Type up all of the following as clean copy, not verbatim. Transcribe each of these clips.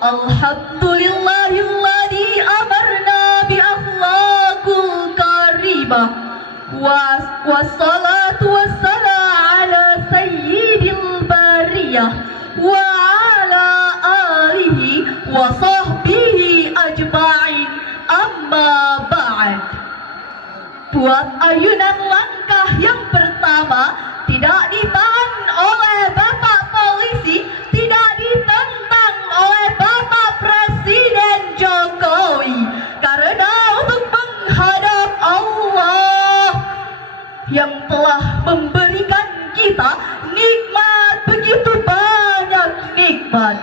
Alhamdulillahilladzi amarna bi akhlaqul karimah wassalatu wassalamu ala sayyidil bariyah wa ala alihi wa sahbihi ajma'in, amma ba'd. Buat ayunan langkah yang pertama tidak ditahan oleh Bapak Polisi, tidak ditentang oleh Bapak Presiden Jokowi, karena untuk menghadap Allah yang telah memberikan kita nikmat, begitu banyak nikmat.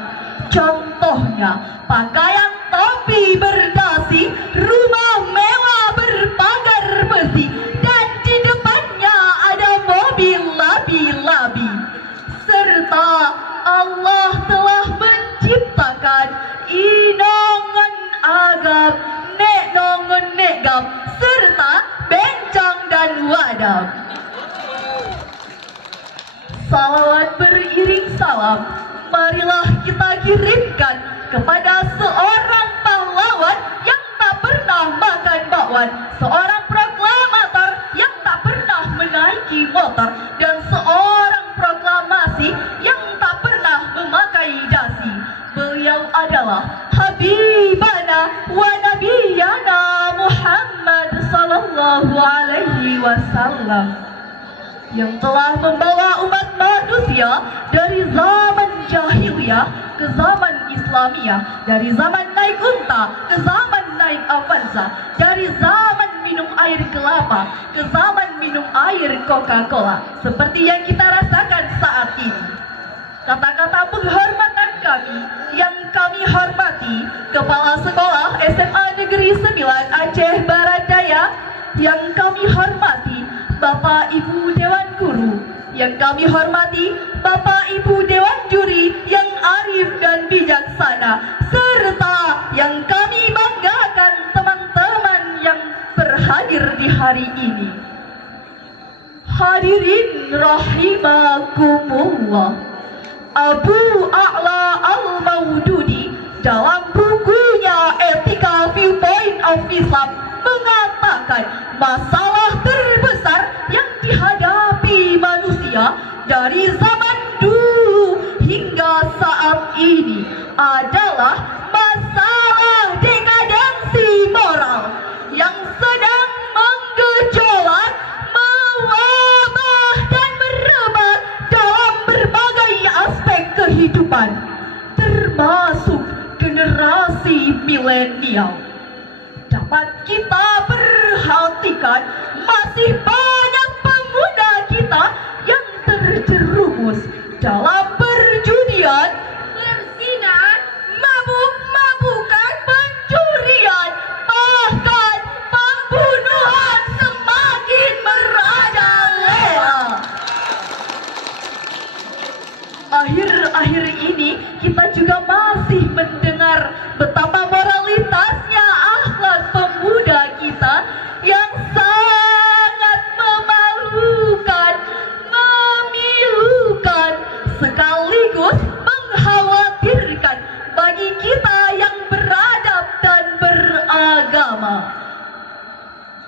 Contohnya pakaian topi berdasi, rumah mewah berpagar besi, dan di depannya ada mobil labi-labi. Serta Allah telah menciptakan inongan agam, nek nongon negam, serta bencong dan wadam. Salawat beriring salam, marilah kita kirimkan kepada seorang pahlawan yang tak pernah makan bakwan, seorang proklamator yang tak pernah menaiki motor, dan seorang proklamasi yang tak pernah memakai dasi. Beliau adalah Habibana wa Nabiyana Muhammad sallallahu alaihi wasallam, yang telah membawa umat manusia dari zaman jahiliyah ke zaman Islamiyah, dari zaman naik unta ke zaman naik Avanza, dari zaman minum air kelapa ke zaman minum air Coca-Cola, seperti yang kita rasakan saat ini. Kata-kata penghormatan kami yang kami hormati Kepala Sekolah SMA Negeri 9 Aceh Barat Daya, yang kami hormati Bapak Ibu Dewan Guru, yang kami hormati Bapak Ibu Dewan Juri yang arif dan bijaksana, serta yang kami banggakan teman-teman yang berhadir di hari ini. Hadirin rahimakumullah, Abu A'la Al-Maududi dalam bukunya Ethical Viewpoint of Islam mengatakan masalah terbesar yang dihadapi manusia dari zaman dulu hingga saat ini adalah masalah dekadensi moral yang sedang menggejolak, mewabah dan merebak dalam berbagai aspek kehidupan, termasuk generasi milenial. Dapat kita perhatikan masih banyak pemuda kita yang terjerumus dalam perjudian, perzinaan, mabuk-mabukan, pencurian, bahkan pembunuhan semakin merajalela. Akhir-akhir ini kita juga masih mendengar betapa moralitasnya akhlak pemuda kita yang sangat memalukan, memilukan, sekaligus mengkhawatirkan bagi kita yang beradab dan beragama.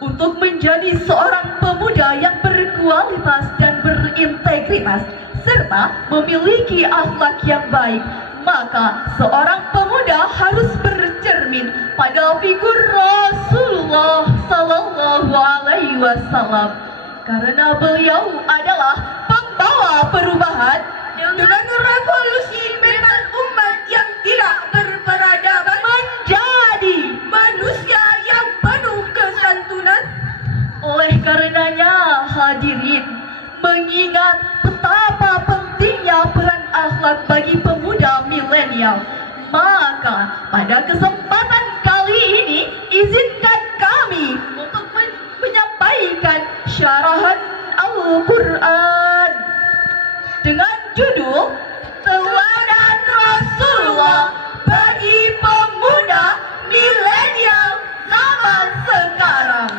Untuk menjadi seorang pemuda yang berkualitas dan berintegritas serta memiliki akhlak yang baik, maka seorang pemuda harus bercermin pada figur Rasulullah Sallallahu Alaihi Wasallam, karena beliau adalah pembawa perubahan dengan revolusi mental umat yang tidak berperadaban menjadi manusia yang penuh kesantunan. Oleh karenanya, hadirin, mengingat betapa pentingnya peran akhlak bagi pemuda milenial, maka pada kesempatan kali ini izinkan kami untuk menyampaikan syarahan Al-Quran dengan judul Teladan Rasulullah bagi Pemuda Milenial Zaman Sekarang.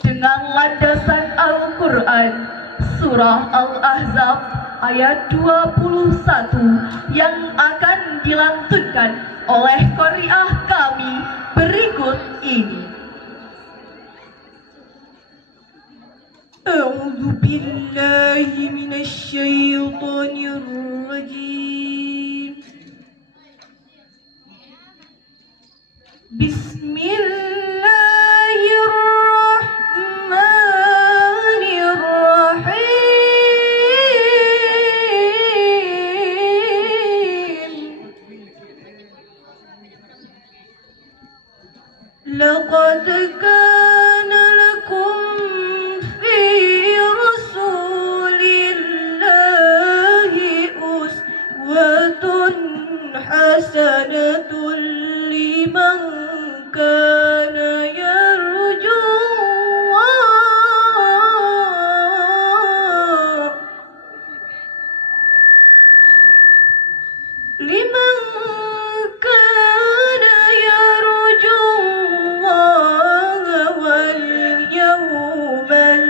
Dengan landasan Al-Quran, Surah Al-Ahzab ayat 21 yang akan dilantunkan oleh qari'ah kami berikut ini. A'udzu billahi minasy syaithanir rajim. Bismillahirrahmanirrahim. Laqad kana lakum fi rasulillahi uswatun hasanatun liman kana yarju Allah liman kana yarju Allah wal yawmal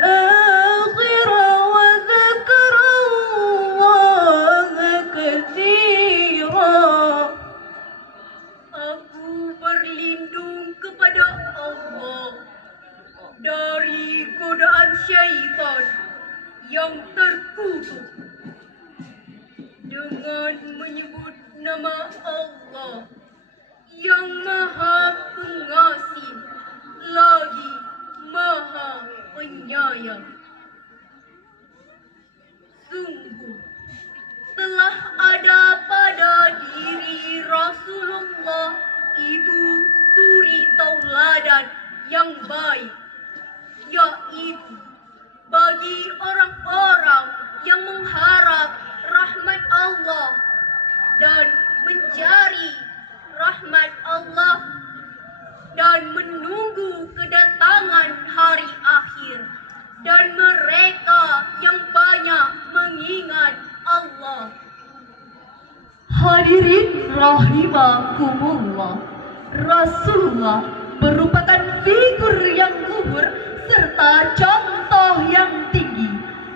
akhir wa dzakara Allah katsira. Aku berlindung kepada Allah dari godaan syaitan yang terkutuk dengan menyebut nama Allah yang Maha Pengasih lagi Maha Penyayang. Sungguh telah ada pada diri Rasulullah itu suri tauladan yang baik, yaitu bagi orang-orang yang mengharap rahmat Allah dan mencari rahmat Allah dan menunggu kedatangan hari akhir, dan mereka yang banyak mengingat Allah. Hadirin rahimakumullah, Rasulullah merupakan figur yang luhur serta contoh yang tinggi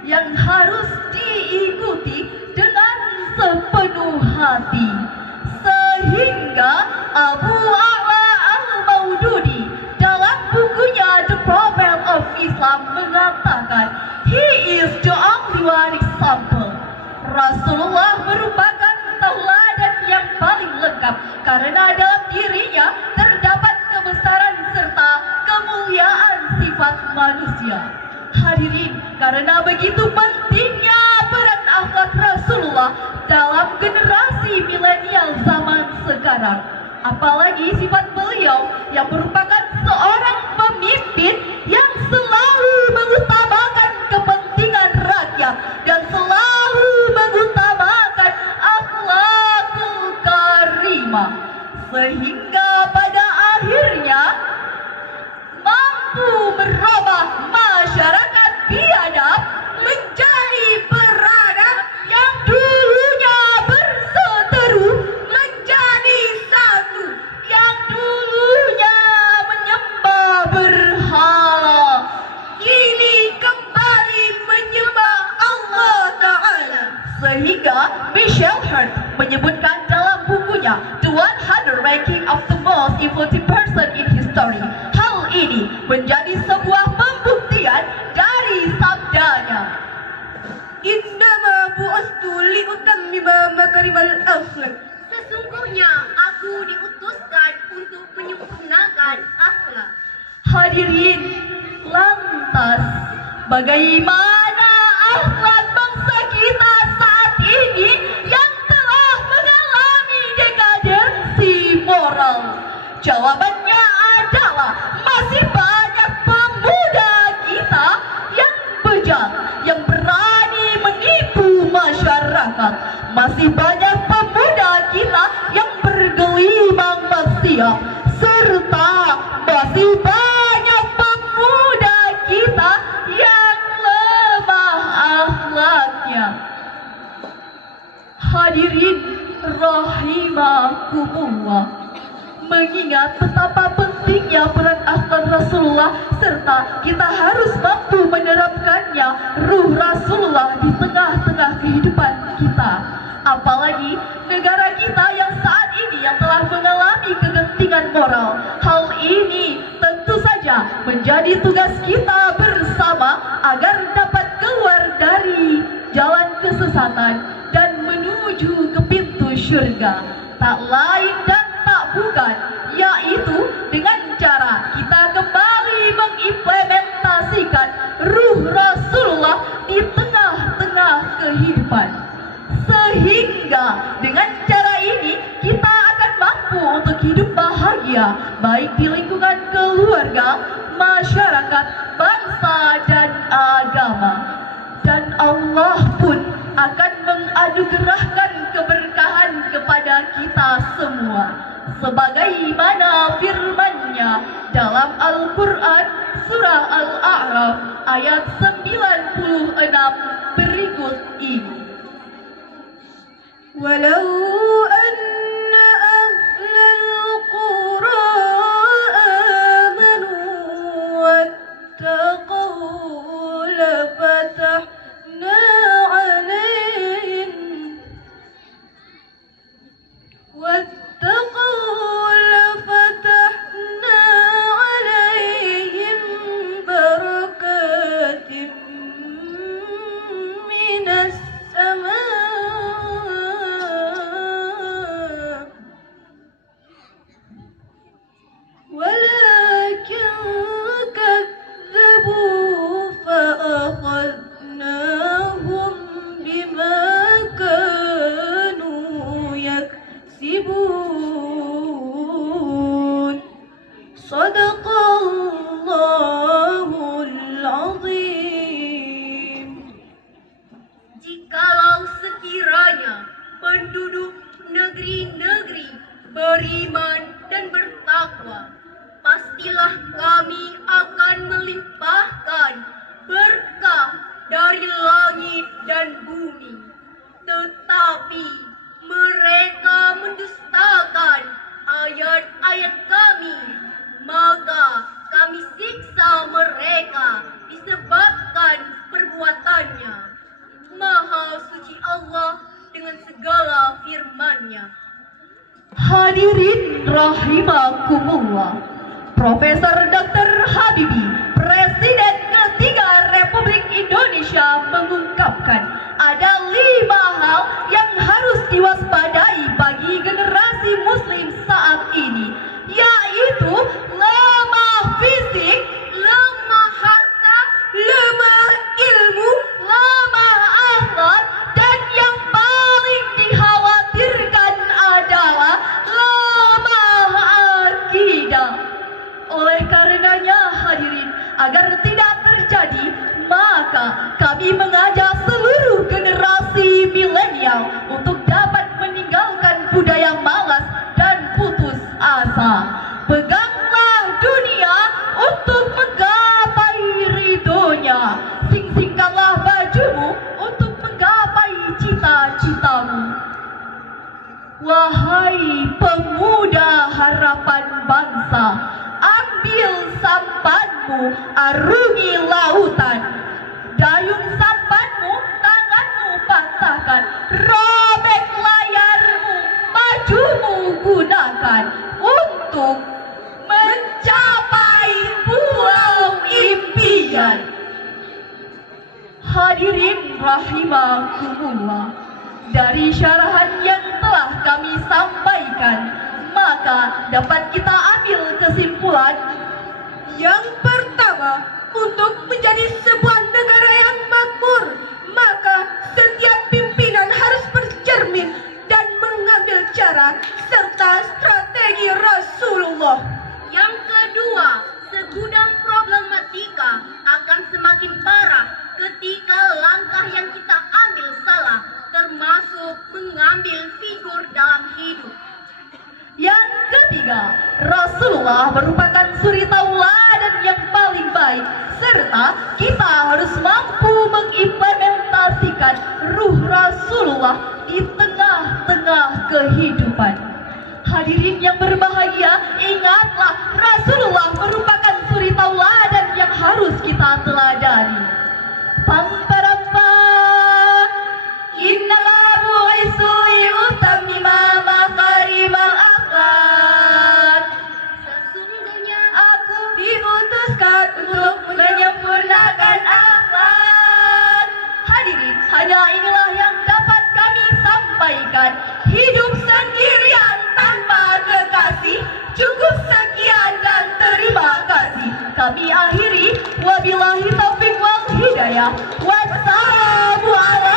yang harus diikuti dengan sepenuh hati, sehingga Abu A'la al-Maududi dalam bukunya The Prophet of Islam mengatakan, he is the only one example. Rasulullah merupakan tauladan yang paling lengkap karena dalam dirinya terdapat kebesaran serta kemuliaan sifat manusia. Hadirin, karena begitu pentingnya peran akhlak Rasulullah dalam generasi milenial zaman sekarang, apalagi sifat beliau yang merupakan seorang pemimpin yang selalu mengutamakan kepentingan rakyat dan selalu mengutamakan akhlakul karimah, sehingga pada akhirnya mampu merubah masyarakat biadab menjadi beradab, yang dulunya berseteru menjadi satu, yang dulunya menyembah berhala kini kembali menyembah Allah Ta'ala. Sehingga Michelle Hurt menyebutkan dalam bukunya The 100 Ranking of the Most Influential Person in History, hal ini menjadi sebuah pembuktian dari sabdanya, innama bu'astu liutammima makarimal akhlak. Sesungguhnya aku diutuskan untuk menyempurnakan akhlak. Hadirin, lantas bagaimana akhlak bangsa kita saat ini yang telah mengalami dekadensi moral? Jawabannya adalah masih banyak pemuda kita yang bejat, yang berani menipu masyarakat. Masih banyak pemuda kita yang bergelimang maksiat, serta masih banyak pemuda kita yang lemah akhlaknya. Hadirin rahimakumullah, mengingat betapa pentingnya peran akhlak Rasulullah serta kita harus mampu menerapkannya, ruh Rasulullah di tengah-tengah tengah-tengah kehidupan kita. Apalagi negara kita yang saat ini yang telah mengalami kegentingan moral. Hal ini tentu saja menjadi tugas kita bersama agar dapat keluar dari jalan kesesatan dan menuju ke pintu syurga. Tak lain dan tak bukan, yaitu dengan cara kita kembali mengimplementasikan ruh Rasulullah di tengah-tengah kehidupan. Sehingga dengan cara ini kita akan mampu untuk hidup bahagia, baik di lingkungan keluarga, masyarakat, bangsa, dan agama. Dan Allah pun akan menganugerahkan keberkahan kepada kita semua, sebagaimana firman-Nya dalam Al-Quran surah Al-A'raf ayat 96 berikut ini. Walau anna ahlal qura amanu wattaqaw lafatahna عليهم بركات من السماء ولكن كذبوا فأخذناهم بما كانوا يكسبون صدق Allahul Azim. Jikalau sekiranya penduduk negeri-negeri beriman dan bertakwa, pastilah kami akan melimpahkan berkah dari langit dan bumi. Tetapi mereka mendustakan ayat-ayat kami, maka kami siksa mereka disebabkan perbuatannya. Maha suci Allah dengan segala firman-Nya. Hadirin rahimakumullah, Profesor Dr. Habibie, Presiden ketiga Republik Indonesia mengungkapkan ada 5 hal yang harus diwaspadai bagi generasi muslim saat ini, yaitu lemah fisik, Lemah harta, Lemah ilmu, lemah akhlak, dan yang paling dikhawatirkan adalah lemah akidah. Oleh karenanya hadirin, agar tidak terjadi, maka kami mengajak seluruh generasi milenial untuk dapat meninggalkan budaya malas dan putus asa. Peganglah dunia untuk menggapai ridhonya. Sing-singkanlah bajumu untuk menggapai cita-citamu. Wahai pemuda harapan bangsa, ambil sampanmu, arungi lautan. Dayung sampanmu, tanganmu patahkan. Robek layarmu, bajumu gunakan untuk mencapai pulau impian. Hadirin rahimakumullah, dari syarahan yang telah kami sampaikan, maka dapat kita ambil kesimpulan. Yang pertama, untuk menjadi sebuah negara yang makmur, maka setiap pimpinan harus bercermin dan mengambil cara serta strategi Rasulullah. Yang kedua, segudang problematika akan semakin parah ketika langkah yang kita ambil salah, termasuk mengambil figur dalam hidup. Yang ketiga, Rasulullah merupakan suri tauladan yang paling baik, serta kita harus mampu mengimplementasikan ruh Rasulullah di tengah-tengah kehidupan. Hadirin yang berbahagia, ingatlah Rasulullah merupakan suri tauladan yang harus kita teladani. Pam param pam, katakan hidup sendirian tanpa kekasih. Cukup sekian dan terima kasih. Kami akhiri, wabillahi taufiq wal hidayah. Wassalamualaikum